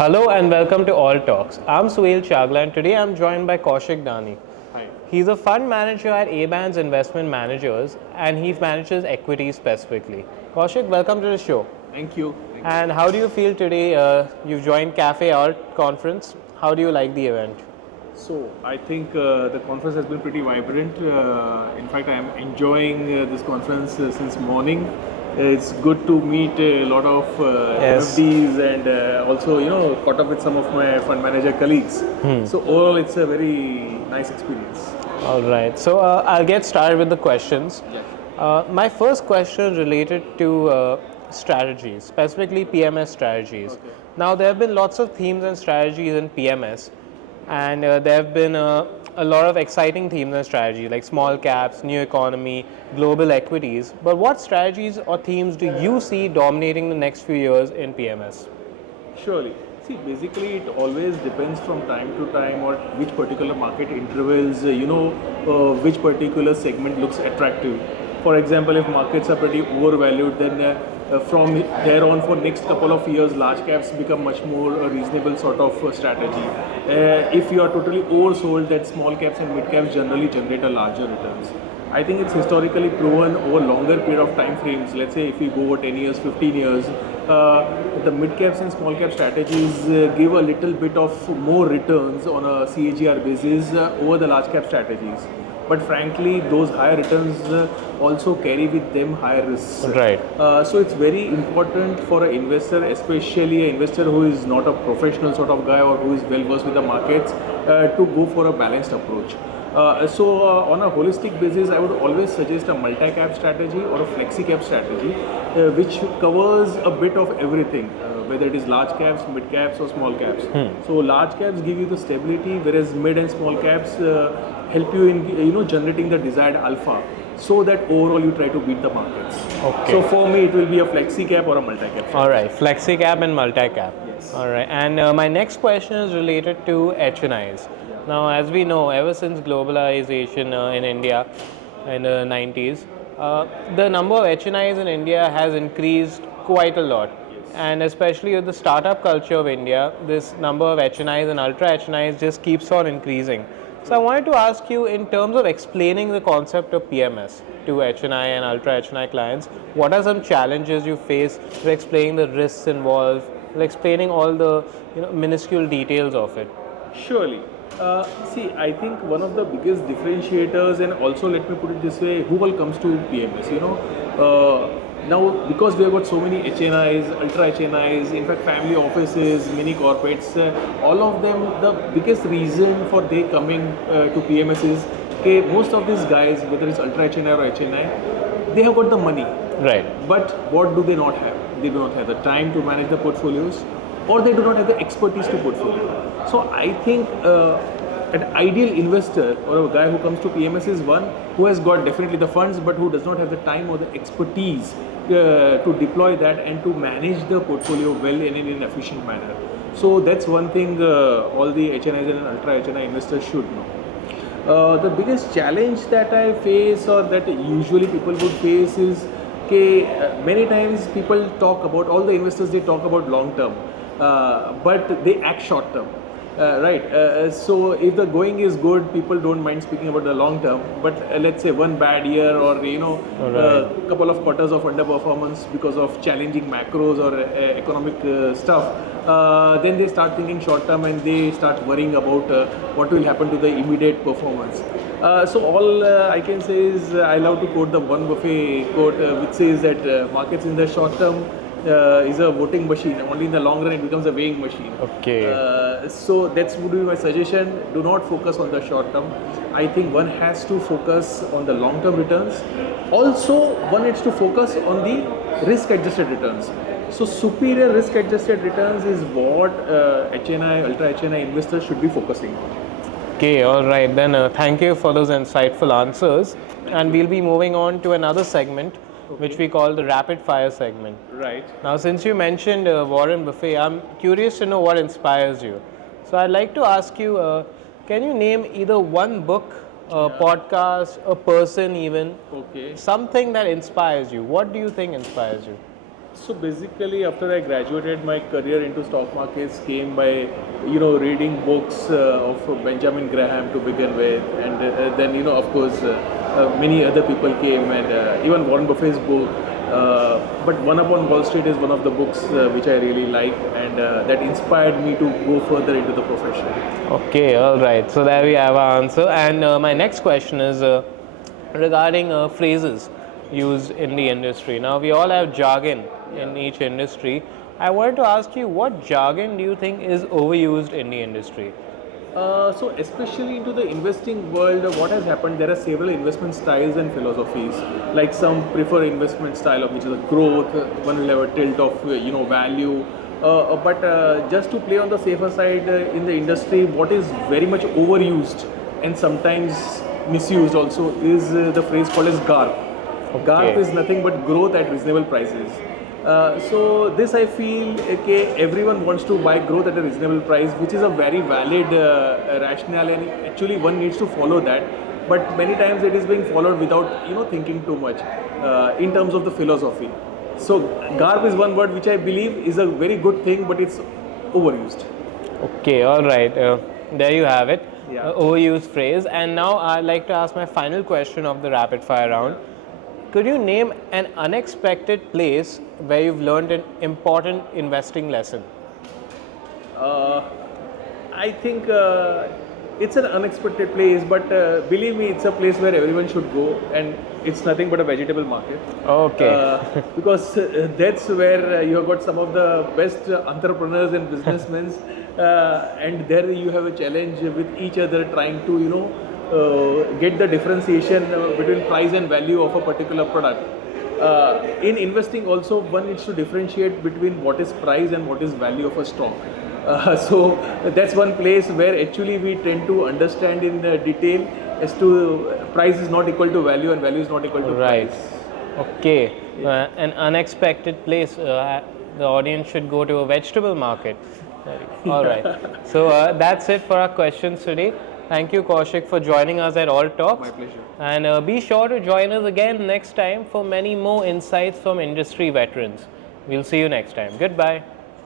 Hello and welcome to All Talks. I'm Suhail Chagla and today I'm joined by Kaushik Dani. Hi. He's a fund manager at Abans Investment Managers and he manages equities specifically. Kaushik, welcome to the show. Thank you. And how do you feel today? You've joined CafeAlt Conference. How do you like the event? So I think the conference has been pretty vibrant. In fact, I am enjoying this conference since morning. It's good to meet a lot of Yes. MFDs and also caught up with some of my fund manager colleagues. So overall, it's a very nice experience. All right. So I'll get started with the questions. Yeah. My first question is related to strategies, specifically PMS strategies. Okay. Now, there have been lots of themes and strategies in PMS, and there have been a lot of exciting themes and strategies like small caps, new economy, global equities. But what strategies or themes do you see dominating the next few years in PMS? Surely. See, basically, it always depends from time to time on which particular market intervals, which particular segment looks attractive. For example, if markets are pretty overvalued, then from there on for next couple of years, large caps become much more a reasonable sort of strategy. If you are totally oversold, that small caps and mid caps generally generate a larger returns. I think it's historically proven over longer period of time frames. Let's say if we go over 10 years, 15 years, the mid caps and small cap strategies give a little bit of more returns on a CAGR basis over the large cap strategies. But frankly, those higher returns also carry with them higher risks. Right. So it's very important for an investor, especially an investor who is not a professional sort of guy or who is well versed with the markets, to go for a balanced approach. On a holistic basis, I would always suggest a multi-cap strategy or a flexi-cap strategy, which covers a bit of everything, whether it is large caps, mid caps, or small caps. So large caps give you the stability, whereas mid and small caps help you in generating the desired alpha, so that overall you try to beat the markets. Okay. So for me, it will be a flexi-cap or a multi-cap. All right, flexi cap and multi cap. Yes. All right, and my next question is related to HNIs. Now, as we know, ever since globalization in India in the 90s, the number of HNIs in India has increased quite a lot. And especially with the startup culture of India, this number of HNIs and ultra HNIs just keeps on increasing. So I wanted to ask you, in terms of explaining the concept of PMS to HNI and ultra HNI clients, what are some challenges you face with explaining the risks involved, with explaining all the minuscule details of it? Surely. See, I think one of the biggest differentiators, and also let me put it this way, who all comes to PMS, now because we have got so many HNIs, ultra HNIs, in fact family offices, mini corporates, all of them, the biggest reason for they coming to PMS is, okay, most of these guys, whether it's ultra HNI or HNI, they have got the money. Right. But what do they not have? They do not have the time to manage the portfolios, or they do not have the expertise to portfolio. So I think an ideal investor or a guy who comes to PMS is one who has got definitely the funds, but who does not have the time or the expertise to deploy that and to manage the portfolio well and in an efficient manner. So that's one thing all the HNIs and ultra HNI investors should know. The biggest challenge that I face, or that usually people would face, is many times people talk about, all the investors, they talk about long term, but they act short term. Right. So if the going is good, people don't mind speaking about the long term. But let's say one bad year, or couple of quarters of underperformance because of challenging macros or economic stuff, then they start thinking short term and they start worrying about what will happen to the immediate performance. So all I can say is, I love to quote the Warren Buffett quote, which says that markets in the short term is a voting machine. Only in the long run it becomes a weighing machine. Okay. So that would be my suggestion. Do not focus on the short term. I think one has to focus on the long term returns. Also, one needs to focus on the risk adjusted returns. So superior risk adjusted returns is what HNI, ultra HNI investors should be focusing on. Okay, all right. Then thank you for those insightful answers. And we'll be moving on to another segment, which we call the rapid fire segment. Right. Now, since you mentioned Warren Buffett, I'm curious to know what inspires you. So I'd like to ask you, can you name either one book, a podcast, a person even, Okay. something that inspires you? What do you think inspires you? So basically, after I graduated, my career into stock markets came by, reading books of Benjamin Graham to begin with, and then, of course, many other people came, and even Warren Buffett's book. But One Upon Wall Street is one of the books which I really like, and that inspired me to go further into the profession. Okay, all right. So there we have our answer. And my next question is regarding phrases used in the industry. Now, we all have jargon in each industry. I wanted to ask you, what jargon do you think is overused in the industry? So especially into the investing world, what has happened? There are several investment styles and philosophies. Like some prefer investment style of which is a growth. One will have a tilt of value. But just to play on the safer side in the industry, what is very much overused and sometimes misused also is the phrase called as GARP. GARP is nothing but growth at reasonable prices. So this I feel okay, everyone wants to buy growth at a reasonable price, which is a very valid rationale, and actually one needs to follow that. But many times it is being followed without thinking too much in terms of the philosophy. So GARP is one word which I believe is a very good thing, but it's overused. Okay, all right. There you have it. Yeah. Overused phrase. And now I'd like to ask my final question of the rapid fire round. Could you name an unexpected place where you've learned an important investing lesson? I think it's an unexpected place, but believe me, it's a place where everyone should go, and it's nothing but a vegetable market. Okay. Because that's where you have got some of the best entrepreneurs and businessmen, and there you have a challenge with each other trying to, get the differentiation between price and value of a particular product. In investing also, one needs to differentiate between what is price and what is value of a stock. So that's one place where actually we tend to understand in detail as to price is not equal to value and value is not equal to Right. price. Okay. An unexpected place. The audience should go to a vegetable market. All right. So that's it for our questions today. Thank you, Kaushik, for joining us at All Talks. My pleasure. And be sure to join us again next time for many more insights from industry veterans. We'll see you next time. Goodbye.